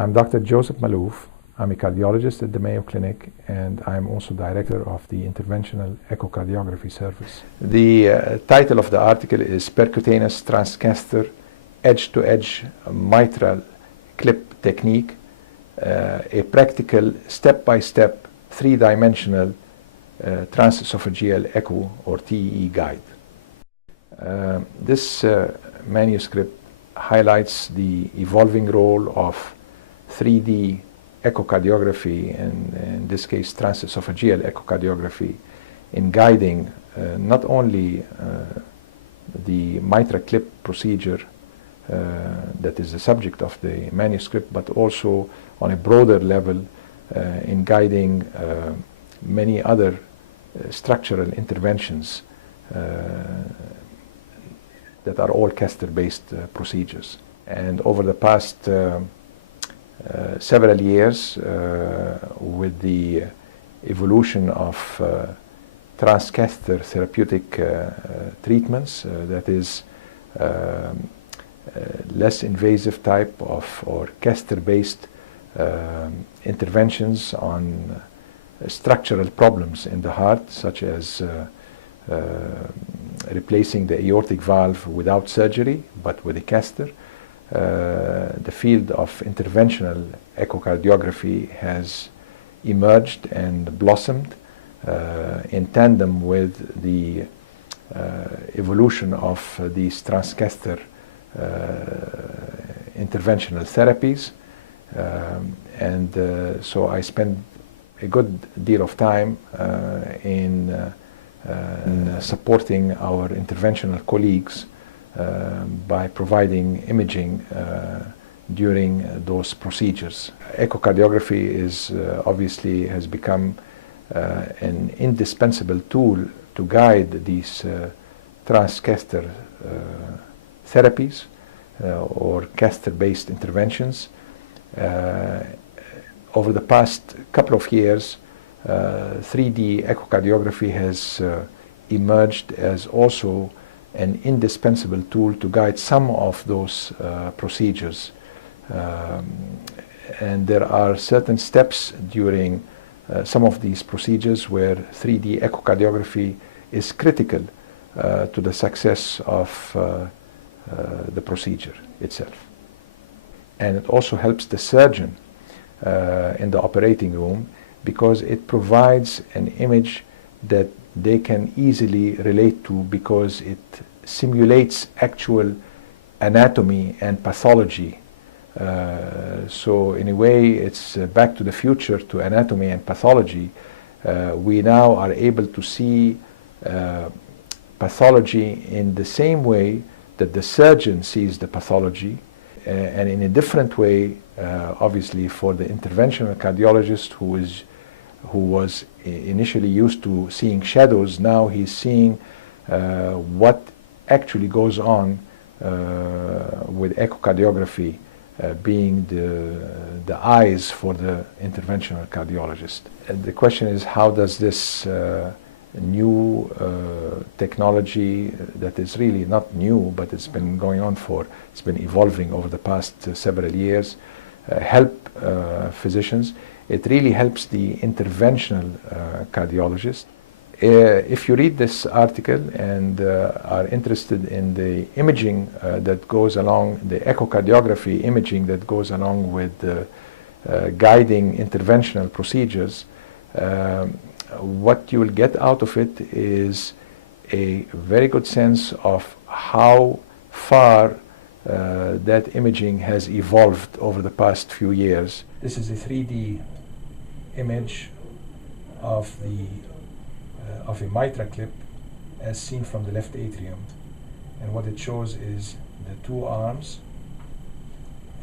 I'm Dr. Joseph Malouf. I'm a cardiologist at the Mayo Clinic, and I'm also director of the Interventional Echocardiography Service. The title of the article is Percutaneous Transcatheter Edge-to-Edge Mitral Clip Technique, a practical step-by-step three-dimensional transesophageal echo or TEE guide. This manuscript highlights the evolving role of 3D echocardiography, and in this case transesophageal echocardiography, in guiding not only the MitraClip procedure that is the subject of the manuscript, but also on a broader level in guiding many other structural interventions that are all catheter-based procedures. And over the past several years, with the evolution of transcatheter therapeutic treatments, that is less invasive type of or catheter-based interventions on structural problems in the heart, such as replacing the aortic valve without surgery but with a catheter. The field of interventional echocardiography has emerged and blossomed in tandem with the evolution of these transcatheter interventional therapies, and so I spend a good deal of time in supporting our interventional colleagues by providing imaging during those procedures. Echocardiography is obviously has become an indispensable tool to guide these transcatheter therapies or catheter-based interventions. Over the past couple of years, 3D echocardiography has emerged as also an indispensable tool to guide some of those procedures. And there are certain steps during some of these procedures where 3D echocardiography is critical to the success of the procedure itself. And it also helps the surgeon in the operating room, because it provides an image that they can easily relate to, because it simulates actual anatomy and pathology. So in a way, it's back to the future to anatomy and pathology. We now are able to see pathology in the same way that the surgeon sees the pathology, and in a different way, obviously, for the interventional cardiologist who was initially used to seeing shadows. Now he's seeing what actually goes on with echocardiography being the eyes for the interventional cardiologist. And the question is, how does this new technology that is really not new, but it's been going on it's been evolving over the past several years, help physicians? It really helps the interventional cardiologist. If you read this article and are interested in the imaging that goes along, the echocardiography imaging that goes along with guiding interventional procedures, what you will get out of it is a very good sense of how far that imaging has evolved over the past few years. This is a 3D image of a MitraClip as seen from the left atrium, and what it shows is the two arms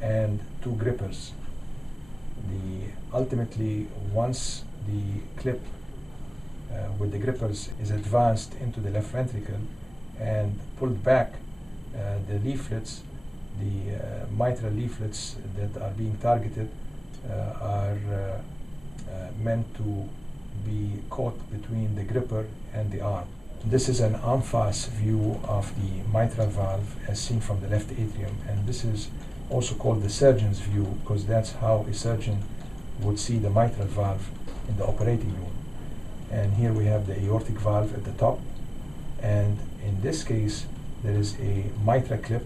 and two grippers. Ultimately, once the clip with the grippers is advanced into the left ventricle and pulled back, the leaflets, the mitral leaflets that are being targeted are meant to be caught between the gripper and the arm. This is an en face view of the mitral valve as seen from the left atrium, and this is also called the surgeon's view, because that's how a surgeon would see the mitral valve in the operating room. And here we have the aortic valve at the top, and in this case there is a MitraClip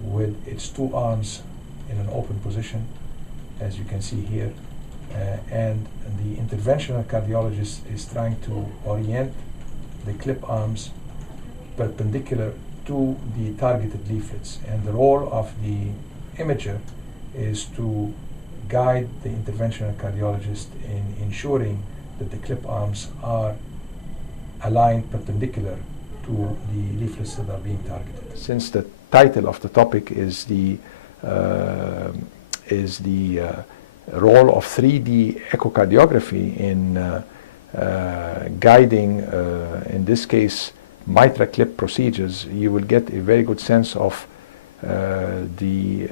with its two arms in an open position, as you can see here, and the interventional cardiologist is trying to orient the clip arms perpendicular to the targeted leaflets, and the role of the imager is to guide the interventional cardiologist in ensuring that the clip arms are aligned perpendicular to the leaflets that are being targeted. Since the title of the topic is the role of 3D echocardiography in guiding, in this case, MitraClip procedures, you will get a very good sense of the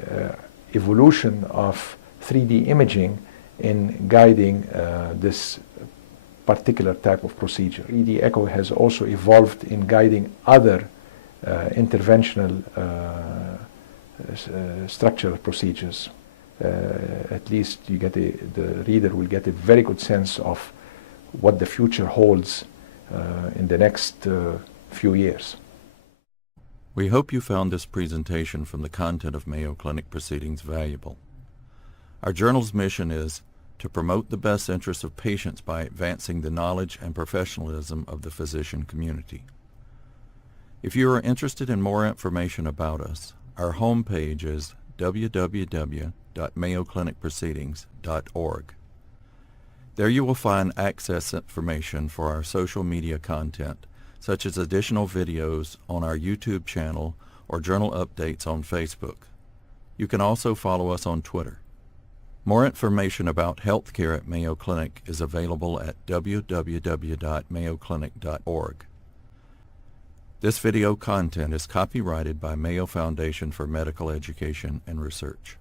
evolution of 3D imaging in guiding this particular type of procedure. 3D echo has also evolved in guiding other interventional structural procedures. At least you get the reader will get a very good sense of what the future holds in the next few years. We hope you found this presentation from the content of Mayo Clinic Proceedings valuable. Our journal's mission is to promote the best interests of patients by advancing the knowledge and professionalism of the physician community. If you are interested in more information about us, our homepage is www.mayoclinicproceedings.org. There you will find access information for our social media content, such as additional videos on our YouTube channel or journal updates on Facebook. You can also follow us on Twitter. More information about healthcare at Mayo Clinic is available at www.mayoclinic.org. This video content is copyrighted by Mayo Foundation for Medical Education and Research.